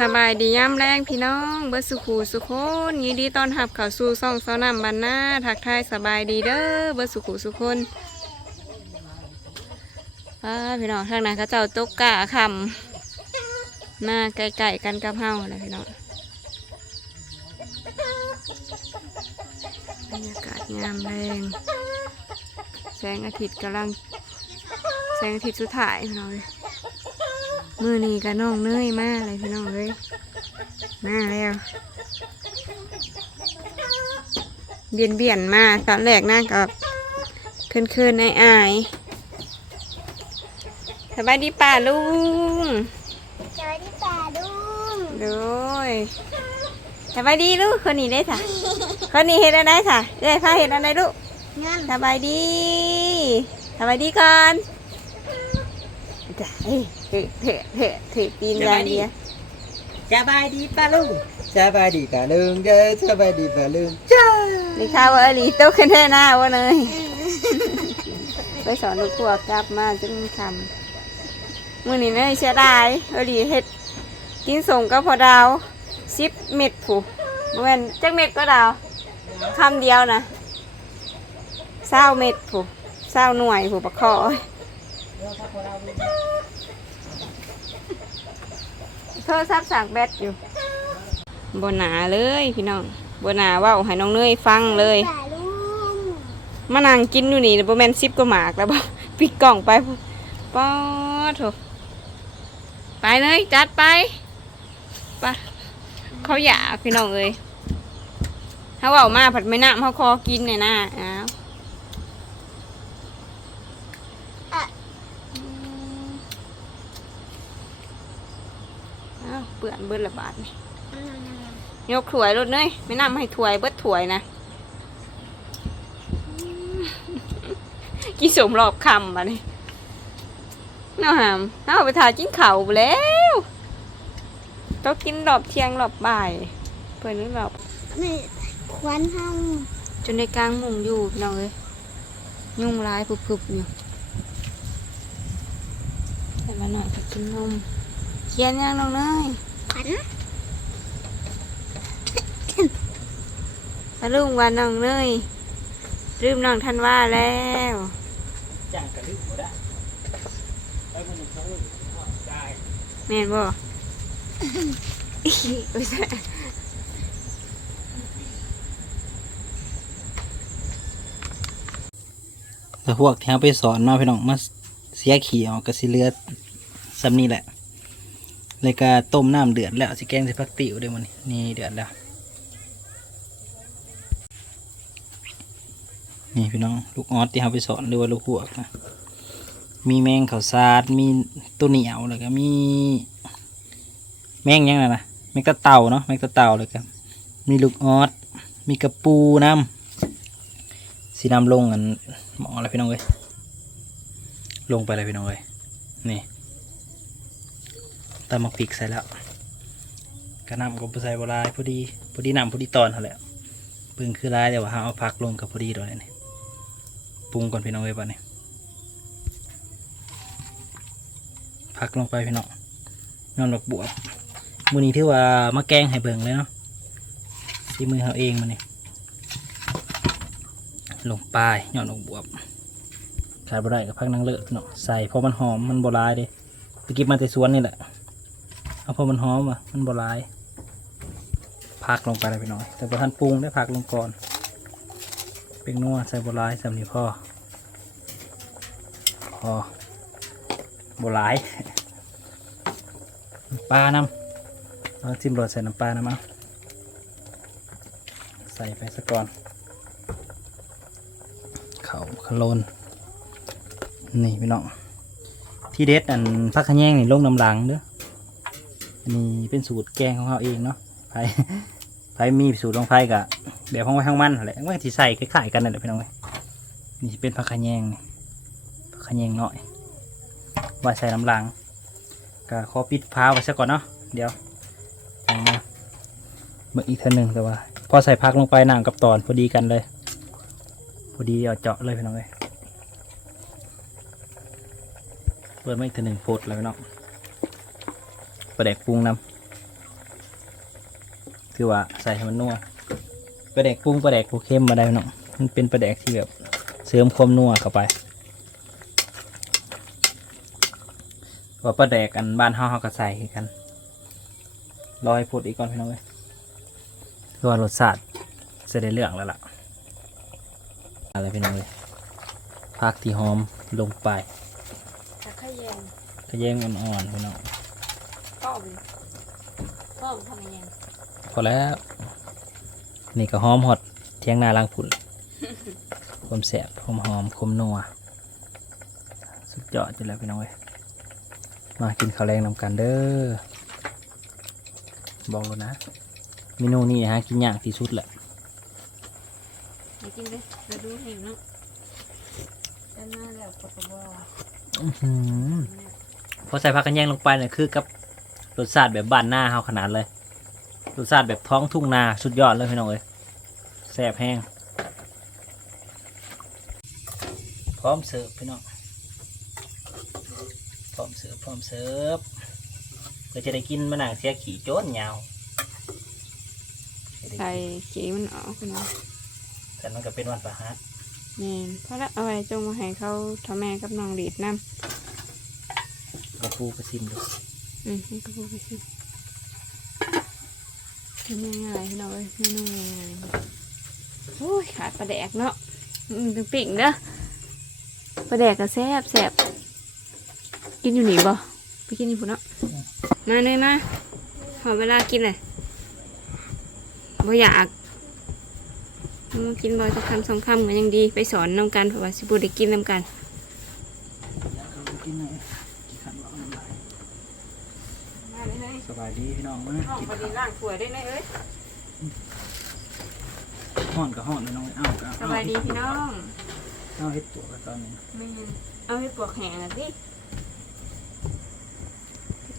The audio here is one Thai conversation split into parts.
สบายดีย่ำแรงพี่น้องเบิร์สุขูสุคนยินดีต้อนรับเข้าสู่ซ่องซ้อนำบันหน้าทักทายสบายดีเด้อเบิร์สุขูสุคนอ่าพี่น้องทางนั้นเขาเจ้าตกกะคำหน้าไก่ๆกันกับเฮาเลยพี่น้องบรรยากาศงามแรงแสงอาทิตย์กำลังแสงอาทิตย์สุดท้ายพี่น้องเลย มือนี้กับน้องเนยมาเลยพี่น้องเลยมาแล้วเบียนเบียนๆมาตอนแรกนั่งกับเคืนคืนในอายๆสบายดีป่าลุงสวัสดีป่าดุงโดยสบายดีลูกคนนี้ได้ค่ะคนนี้เห็นอะไรค่ะเอ้ยพาเห็นอะไรลูกงั้นสบายดีสบายดีก่อนจ้ะ เฮ้ยเฮ้ยเฮ้ยเฮ้ยถือตีนอย่างเดียสบายดีป้าลุงสบายดีป้าลุงเด้อสบายดีป้าลุงจ้านี่ข้าวว่าอลีโตขึ้นแท่หน้าวะเลยไปสอนลูกพวกกลับมาจนคำมือนี้ไม่เสียดายอลีเฮ็ดกินส่งก็พอดาวสิบเม็ดผูเว้นจักเม็ดก็ดาวคำเดียวนะเศร้าเม็ดผูเศร้าหน่วยผูประคอ โทรศัพท์สั่งแบตอยู่บนหนาเลยพี่น้องบนหนาเว่าให้น้องเนยฟังเลยป่าลุงมานั่งกินอยู่นี่ประมาณสิบกว่าหมากแล้วบ่ปิดกล่องไปป๊อดโถไปเลยจัดไปไปเขาอยากพี่น้องเอ้ยถ้าเว่ามาผัดไม่น้ำเขาคอกินเนี่ยนะอ้าวอ้าว เปื่อนเบิดละบาทนี่ยกถ้วยรถเนยไม่น้ำให้ถ้วยเบิดถ้วยนะกินสมรอบคำมาเนี่ยน้าหามน้าเอาไปทากินเข่าวไปแล้วต้องกินรอบเที่ยงรอบบ่าย เพื่อนนึกรอบนี่ควันห้องจนในกลางมุงอยู่พี่น้องเลยยุ่งร้ายผึบๆอยู่แต่มาหน่อยก็กินนมเขียนยังน้องเนยค วันมาลุงวันน้องเนยลืมน้องทันว่าแล้วจังกระลึกบ่ได้ไปคนหนึ่งเขาได้แม่นบ่อุ๊ยแต่พวกที่เขาไปสอนเนาะพี่น้องมาเสียขี้ออกก็สิเหลือซำนี้แหละ เลยก็ต้มน้ำเดือดแล้วสิแกงใส่ผักติ๋วเด้อมันนี่เดือดแล้ว นี่พี่น้องลูกออสที่เขาไปสอนหรือว่าลูกหัวนะมีแมงข้าวสาดมีตัวเหนียวแล้วก็มีแมงยังไงนะแมงตะเต่าเนาะแมงตะเต่าเลยครับมีลูกออสมีกระปูน้ำสีน้ำลงกันหมออะไรพี่น้องเอ้ยลงไปเลยพี่น้องเอ้ยนี่ ตามมาปิกใส่แล้วกระนำกับใส่บหลายพอดีพอดีนำพอดีตอนเขาแหละปึงคือลายแต่ว่าหาเอาผักลงกับพอดีตัวนี้นี่ปรุงก่อนพี่น้องเอ้ยป่ะเนี่ยผักลงไปพี่น้องนอนดอกบวบมือนี้ที่ว่ามาแกงให้เบิ่งเลยเนาะที่มือเขาเองมันนี่ลงปลายยอดลงบวบขาดบ่ได้กับพักนางเลิศเนาะใส่เพราะมันหอมมันโบรายเด้ไปเกิบมาแต่สวนนี่แหละ เอาพราะมันหอมอะมันบรายพักลงไปเลยพี่น้อย แต่พอท่านปรุงได้พักลงก่อนเป็นนัวใส่บรายสำนีพ่อพอบรายปลาน้ำเอาจิ้มรสใส่น้ำปลาน้ำเอาใส่ไปสักก่อนเขาขลนนี่พี่น้องที่เด็ดอันพักขะแยงนี่ลงน้ำหลังเด้อ อันนี้เป็นสูตรแกงของเขาเองเนาะไผไผมีสูตรของไผกะเดี๋ยวของไว้ข้างมันแหละว่าที่ใส่คล้ายๆกันนั่นแหละพี่น้องเอ้ยนี่เป็นพักขะแยงนี่พักขะแยงน้อยไว้ใส่น้ำลังก็ขอปิดฟ้าไว้ซะก่อนเนาะเดี๋ยวเมาเมื่ออีกเท่านึงแต่ว่า พอใส่พักลงไปหน้ำกับตอนพอดีกันเลยพอดีเอาเจาะเลยพี่น้องเลยเปิดมาอีกเท่านึงโฟดเลยพี่น้อง ประเด็กปรุงน้คือว่าใส่ให้มันนัวปลาแดกปรุงปลาแดกปูเค็มมาได้เนาะมันเป็นปลาแดกที่แบบเสริมความนัวเข้าไปว่าปลาแดกอันบ้านเฮาเฮาก็ใส่คือกันรอให้พูดอีกก่อนพี่น้องเว้ยคือว่ารสชาติจะได้เรื่องแล้วล่ะอะไรพี่น้องเลยผักที่หอมลงไปตะไคร้เย็นกระแยงอ่อนๆพี่น้อง ต้มต้มทำยังไงพอแล้ว นี่ก็หอมหอดเที่ยงนาล้างผุนความแสบความหอมความนัวสุดยอดจังเลยพี่น้องเว้ยมากินข้าวแรงนำกันเด้อบอกเลยนะเมนูนี้ฮะกินยากที่สุดแหละมากินเลยเราดูเห็นเนาะด้านหน้าแล้วปตบอื้อหือพอใส่ผักกระแยงลงไปเนี่ยคือกับ รสชาติแบบบ้านหน้าเฮาขนาดเลยรสชาติแบบท้องทุ่งนาสุดยอดเลยพี่น้องเอ้ยแซ่บแห้ง พร้อมเสิร์ฟพี่น้องพร้อมเสิร์ฟพร้อมเสิร์ฟเพื่อจะได้กินมะนาวเสียขี่โจนยาวจะได้ใส่กินขีมันออกเนาะแต่มันก็เป็นวันประหัสนี่เพราะละเอาไว้จงมาให้เขาทำแม่กับน้องดีดน้กระปูกระซิมดูำอืมมันก็พูดไปสิทำยังไงพี่น้องเอ้ยเมนูยังไงโอ้ยขาดปลาแดกเนาะอืมถึงปิ่งเด้อปลาแดกก็แซ่บแซ่บกินอยู่นี่บ่ไปกินอยู่พุ่นเนาะมาเลยมาขอเวลากินเลยบ่อยากอืมกินบ่อยสักคำสองคำก็ยังดีไปสอนน้ำกันเพราะว่าสิบุได้กินน้ำกันหน่อยกินขันว่าน้ำลาย มาเลย ส บายดีพี่น้องมาห้องกินพอดีข้าวล่างถ้วยได้ไหมเอ้ยห่อนกับห่อนเลยน้องเอ้าก็สเอาบายดีพี่น้องเอาเฮ็ดตัวกันตอนนี้ไม่งั้นเอาให้ปวกแห้งอะสิ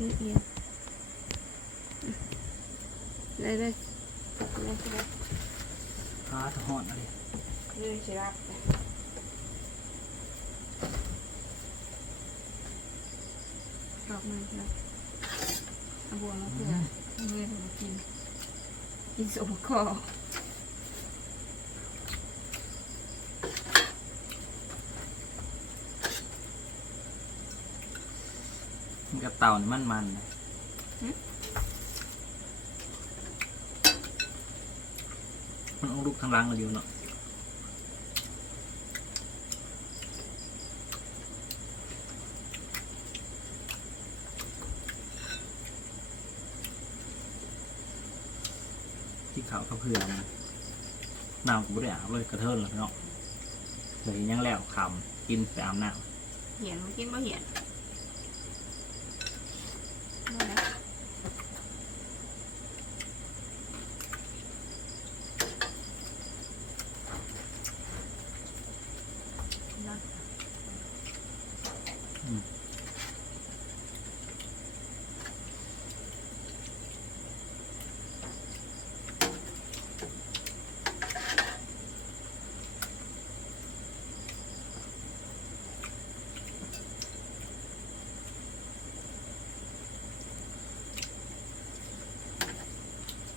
นิดเดียวเลยเลยเลยเลยพาทห่อนอะไรเลยสิรับดอกมันครับ เอาบัวมาเผื่อเมื่อผมกิน กินสมคอมันกับเต่านี่มันมันนะมันเอาลูกทางหลังเราอยู่เนาะ เขาเขาเพื่อนะน้ำกูได้อาบเลยกระเทินเลยเนาะเลยยังแล้วคำกินไปอาบน้ำเหียนมากินบ่เหียนนแหละ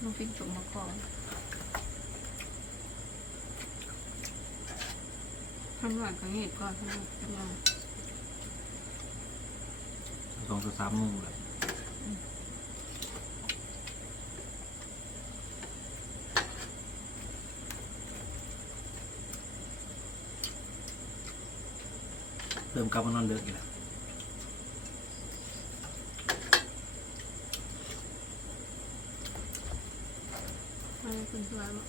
มันเป็นสมมาก่อนทำหน่อยก็เงียบก่อนทำหน่อยทำหน่อยสองสามโมงเลยเริ่มกลับมานอนเดึกอีกแล้ว อะไรเป็นตัวบ่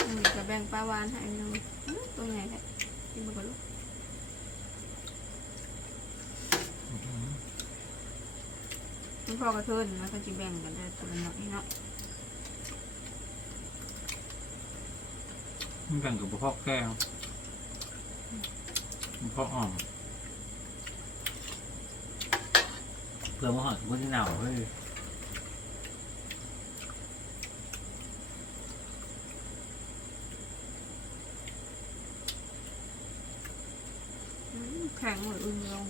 อืมจะแบ่งปลาวานให้น้องอื้อตัวใหญ่แหละกินมาก่อนลูก มันพอกระเทินมันก็จะแบ่งกันได้ตัวละหน่อยเนาะมันแบ่งกับพ่อแก้วเพราะอ่อมเพื่อมาหอดกุ้งที่หนาวเฮ้ยแข็งหมดอุ่นลง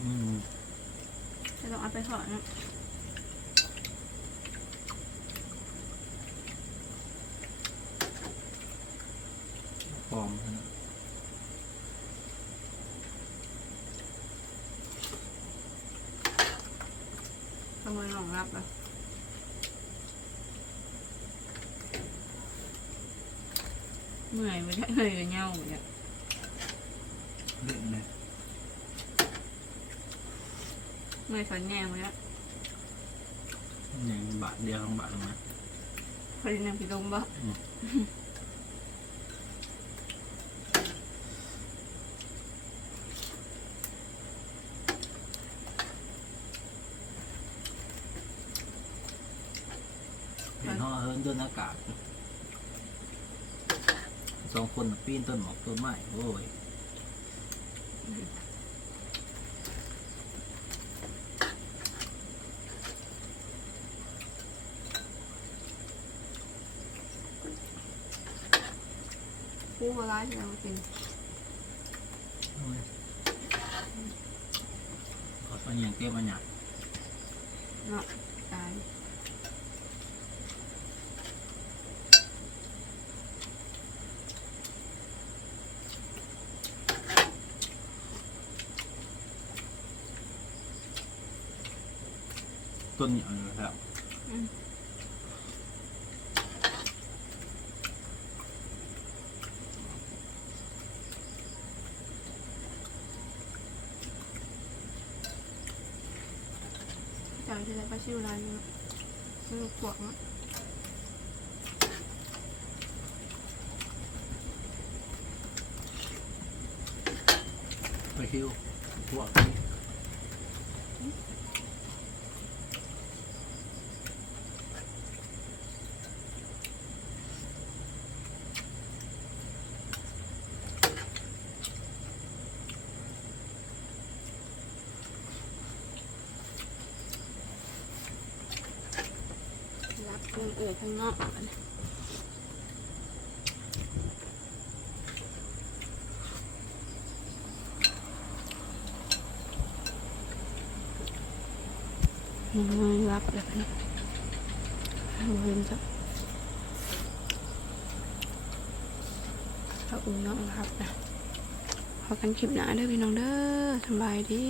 อืมจะต้องเอาไปทอดนะปลอมนะขโมยหลงรับอะเมื่อยไม่ได้เลยเงาเนี่ย เล่นเลย เมื่อยสอนแง่มาแล้วอย่างบาทเดียวของบาทลงมาพอดีนำพี่ลมบ่เห็นห่อเฮิร์นต้นอากาศสองคนน่ะปีนต้นหมอกต้นไม้โอ้ย ปูปลาร้าที่เรากินโอ้ยขอดมันอย่างเก็บมันอย่างเนาะตายต้นอย่างนี้ครับ ไรก็ชื่อร้านนี้เนาะชื่อขวกเนาะไปคิวพวกบเงินเอ่ย ข้างนอกอันนี้อืมรับเลยนะเห็นจ้ะพระอุ่นน้องรับนะพอกันคลิปหนาเด้อพี่น้องเด้อสบายดี